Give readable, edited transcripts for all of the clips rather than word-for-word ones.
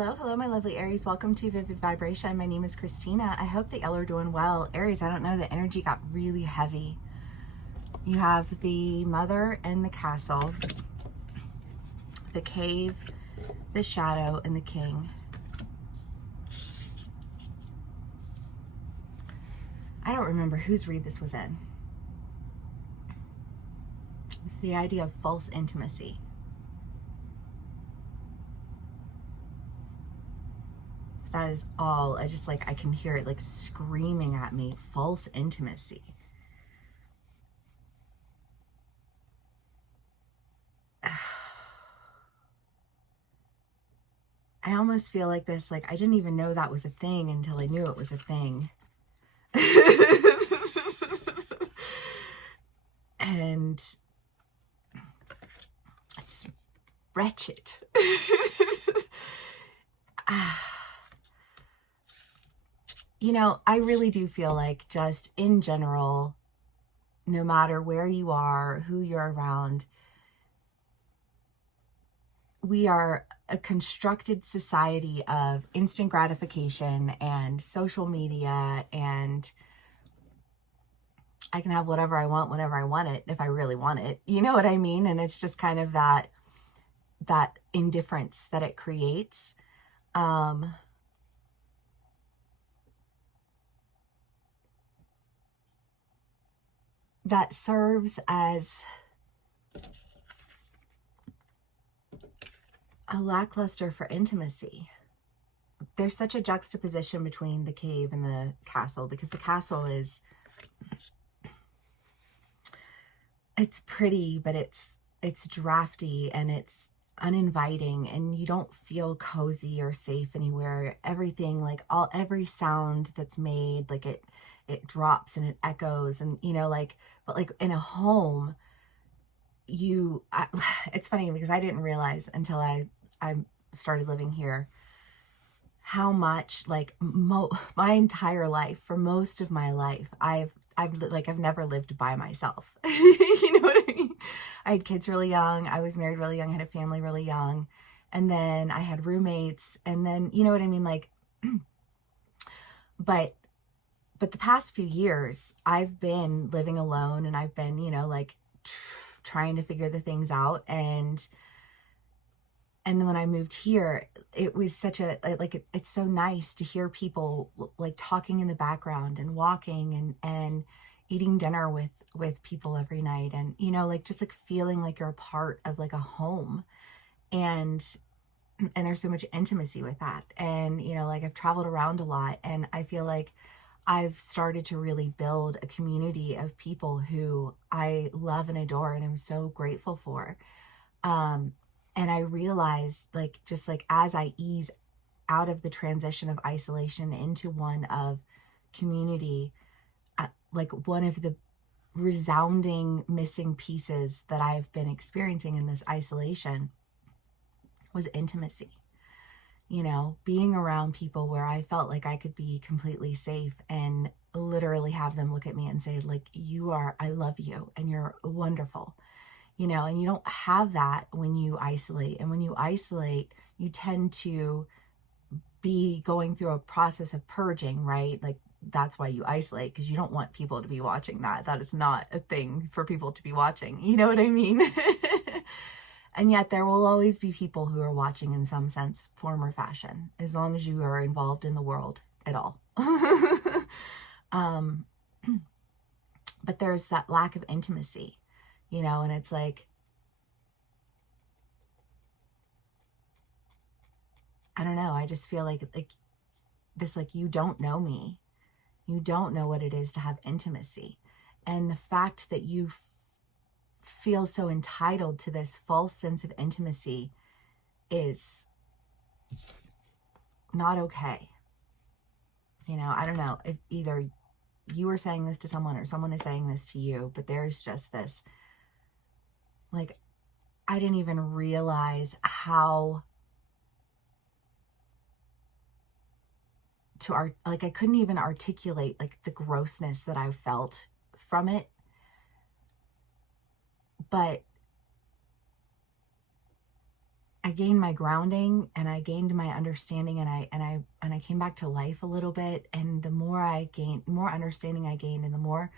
Hello, hello, my lovely Aries. Welcome to Vivid Vibration. My name is Christina. I hope that y'all are doing well. Aries, I don't know, the energy got really heavy. You have the Mother and the Castle, the Cave, the Shadow, and the King. I don't remember whose read this was in. It's the idea of false intimacy. That is all. I can hear it like screaming at me. False intimacy. I almost feel like this, like I didn't even know that was a thing until I knew it was a thing. And it's wretched. You know, I really do feel like just in general, no matter where you are, who you're around, we are a constructed society of instant gratification and social media, and I can have whatever I want, whenever I want it, if I really want it. You know what I mean? And it's just kind of that indifference that it creates. That serves as a lackluster for intimacy. There's such a juxtaposition between the cave and the castle, because the castle it's pretty, but it's drafty and it's uninviting, and you don't feel cozy or safe anywhere. Everything, like every sound that's made, like it drops and it echoes, and you know, like, but like in a home, it's funny because I didn't realize until I started living here how much, like, my entire life, for most of my life, I've never lived by myself. You know what I mean? I had kids really young. I was married really young. I had a family really young. And then I had roommates. And then, you know what I mean? Like, but the past few years, I've been living alone, and I've been, you know, like trying to figure the things out. And then when I moved here, it was such a, like, it's so nice to hear people like talking in the background and walking and eating dinner with people every night. And, you know, like just like feeling like you're a part of like a home. And there's so much intimacy with that. And, you know, like I've traveled around a lot, and I feel like I've started to really build a community of people who I love and adore, and I'm so grateful for. And I realized, like, just like as I ease out of the transition of isolation into one of community, like one of the resounding missing pieces that I've been experiencing in this isolation was intimacy. You know, being around people where I felt like I could be completely safe and literally have them look at me and say, like, I love you and you're wonderful. You know, and you don't have that when you isolate. And when you isolate, you tend to be going through a process of purging, right? Like, that's why you isolate, because you don't want people to be watching that. That is not a thing for people to be watching. You know what I mean? And yet there will always be people who are watching in some sense, form, or fashion, as long as you are involved in the world at all. But there's that lack of intimacy, you know, and it's like, I don't know, I just feel like this, like, you don't know me. You don't know what it is to have intimacy. And the fact that you feel so entitled to this false sense of intimacy is not okay. You know, I don't know if either you are saying this to someone or someone is saying this to you, but there's just this, like, I didn't even realize how like, I couldn't even articulate like the grossness that I felt from it. But I gained my grounding and I gained my understanding, and I came back to life a little bit. And the more I gained, more understanding I gained, and the more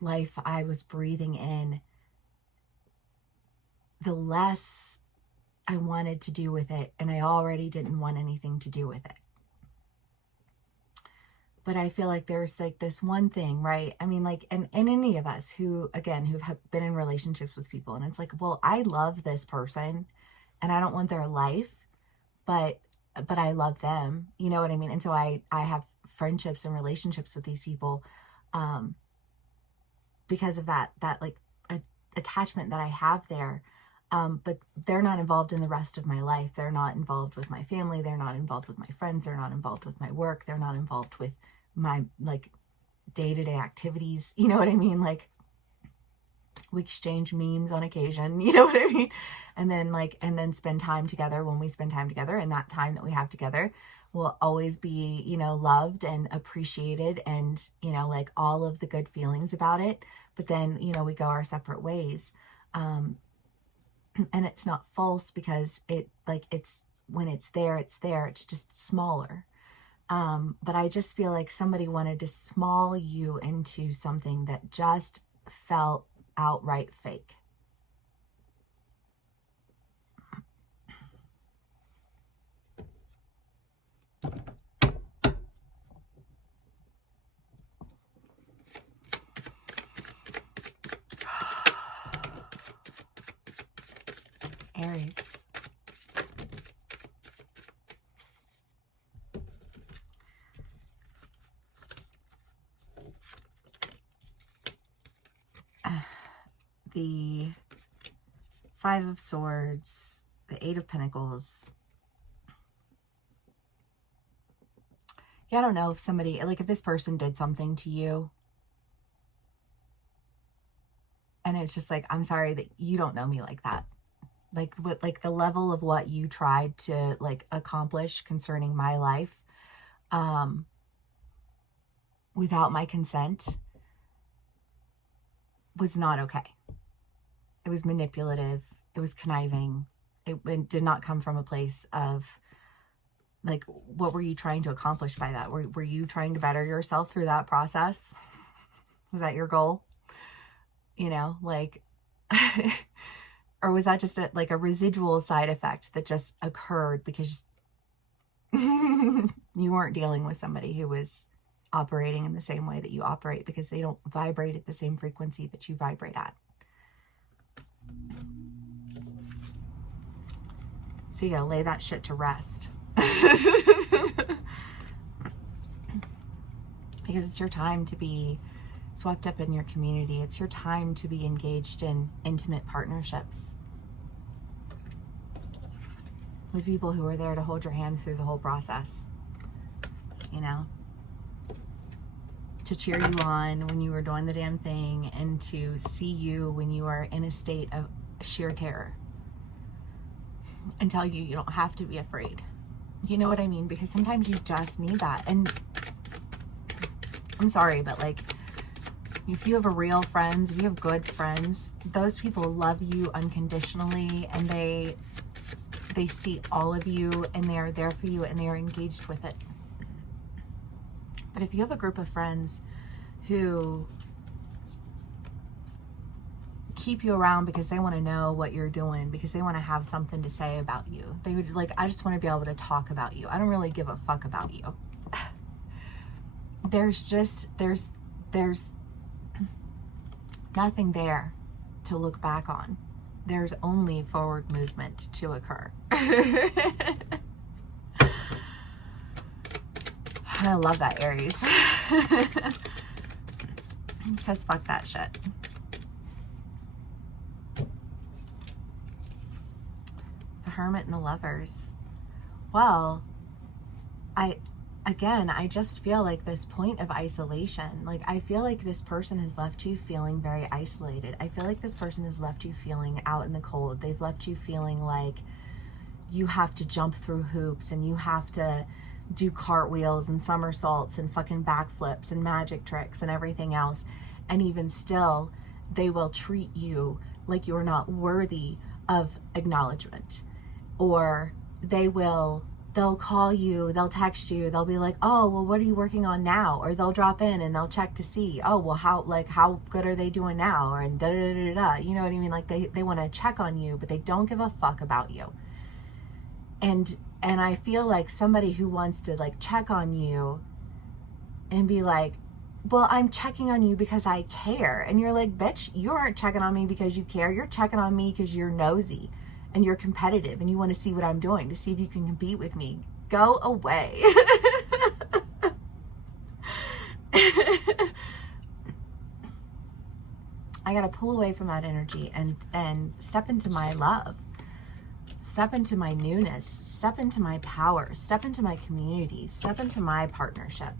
life I was breathing in, the less I wanted to do with it, and I already didn't want anything to do with it. But I feel like there's like this one thing, right? I mean, like, and any of us who, again, who've been in relationships with people, and it's like, well, I love this person and I don't want their life, but I love them. You know what I mean? And so I have friendships and relationships with these people um because of that like attachment that I have there. But they're not involved in the rest of my life. They're not involved with my family. They're not involved with my friends. They're not involved with my work. They're not involved with my like day-to-day activities. You know what I mean? Like, we exchange memes on occasion, you know what I mean? And then spend time together when we spend time together, and that time that we have together will always be, loved and appreciated, and, like, all of the good feelings about it. But then, we go our separate ways. And it's not false, because it's when it's there, it's just smaller. But I just feel like somebody wanted to small you into something that just felt outright fake. Aries. The Five of Swords, the Eight of Pentacles. Yeah, I don't know if somebody, like, if this person did something to you, and it's just like, I'm sorry that you don't know me like that. Like, what, like, the level of what you tried to, like, accomplish concerning my life, without my consent, was not okay. It was manipulative. It was conniving. It did not come from a place of, like, what were you trying to accomplish by that? Were you trying to better yourself through that process? Was that your goal? Like, or was that just like a residual side effect that just occurred because you weren't dealing with somebody who was operating in the same way that you operate, because they don't vibrate at the same frequency that you vibrate at. So you gotta lay that shit to rest. Because it's your time to be swept up in your community. It's your time to be engaged in intimate partnerships with people who are there to hold your hand through the whole process, to cheer you on when you were doing the damn thing, and to see you when you are in a state of sheer terror, and tell you don't have to be afraid. You know what I mean? Because sometimes you just need that. And I'm sorry, but, like, if you have a real friends, if you have good friends, those people love you unconditionally, and they see all of you, and they are there for you, and they are engaged with it. But if you have a group of friends who keep you around because they want to know what you're doing, because they want to have something to say about you, they would, like, I just want to be able to talk about you. I don't really give a fuck about you. There's nothing there to look back on. There's only forward movement to occur. I love that, Aries. Because fuck that shit. The Hermit and the Lovers. Well, I just feel like this point of isolation, like, I feel like this person has left you feeling very isolated. I feel like this person has left you feeling out in the cold. They've left you feeling like you have to jump through hoops, and you have to do cartwheels and somersaults and fucking backflips and magic tricks and everything else. And even still, they will treat you like you're not worthy of acknowledgement. Or they'll call you, they'll text you, they'll be like, oh, well, what are you working on now? Or they'll drop in and they'll check to see, oh, well, how good are they doing now? Or da da da da da. You know what I mean? Like they want to check on you, but they don't give a fuck about you. And I feel like somebody who wants to like check on you and be like, well, I'm checking on you because I care. And you're like, bitch, you aren't checking on me because you care. You're checking on me because you're nosy and you're competitive and you want to see what I'm doing to see if you can compete with me. Go away. I got to pull away from that energy and step into my love. Step into my newness. Step into my power. Step into my community. Step into my partnership.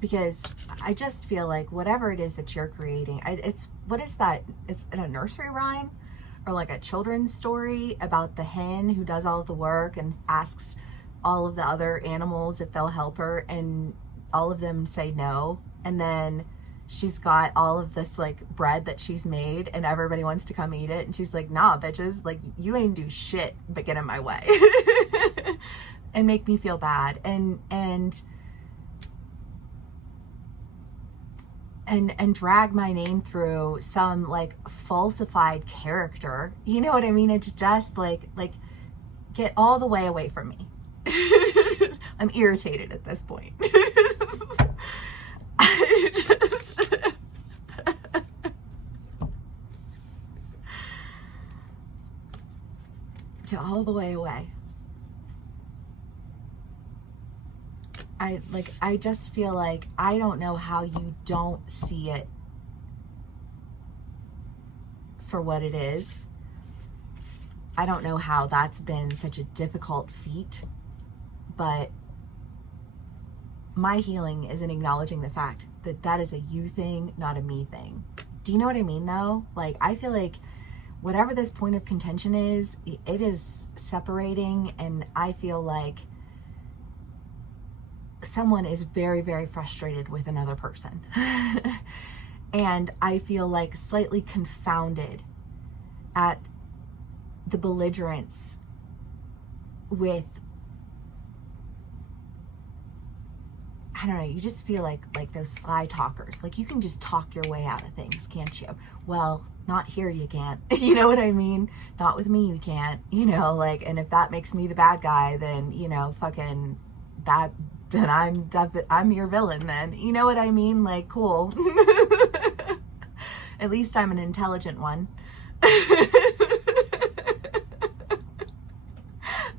Because I just feel like whatever it is that you're creating, what is that? It's in a nursery rhyme or like a children's story about the hen who does all of the work and asks all of the other animals if they'll help her, and all of them say no. And then she's got all of this like bread that she's made and everybody wants to come eat it. And she's like, nah, bitches, like you ain't do shit but get in my way and make me feel bad. And drag my name through some like falsified character. You know what I mean? It's just like get all the way away from me. I'm irritated at this point. I just get all the way away. I just feel like I don't know how you don't see it for what it is. I don't know how that's been such a difficult feat, but my healing is in acknowledging the fact that that is a you thing, not a me thing. Do you know what I mean though? Like, I feel like whatever this point of contention is, it is separating, and I feel like someone is very, very frustrated with another person. And I feel like slightly confounded at the belligerence with, I don't know, you just feel like those sly talkers. Like you can just talk your way out of things, can't you? Well, not here you can't. You know what I mean? Not with me you can't. You know, like, and if that makes me the bad guy, then, you know, fucking that, then I'm your villain then. You know what I mean? Like, cool. At least I'm an intelligent one.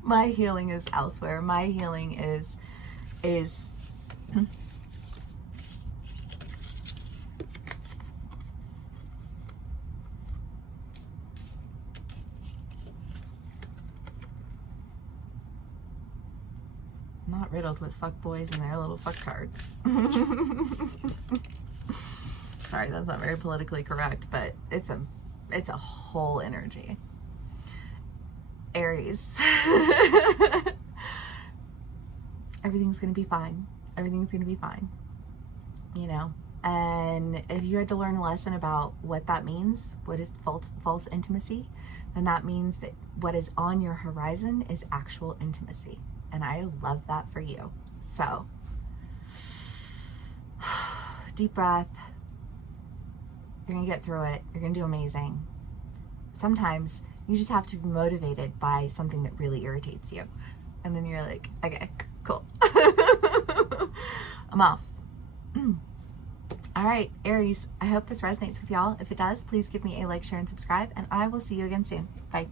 My healing is elsewhere. My healing is not riddled with fuck boys and their little fuck cards. Sorry, that's not very politically correct, but it's a whole energy. Aries. Everything's gonna be fine. Everything's gonna be fine. You know? And if you had to learn a lesson about what that means, what is false intimacy, then that means that what is on your horizon is actual intimacy. And I love that for you. So, deep breath. You're gonna get through it. You're gonna do amazing. Sometimes you just have to be motivated by something that really irritates you. And then you're like, okay, cool. I'm off. All right, Aries, I hope this resonates with y'all. If it does, please give me a like, share, and subscribe, and I will see you again soon. Bye.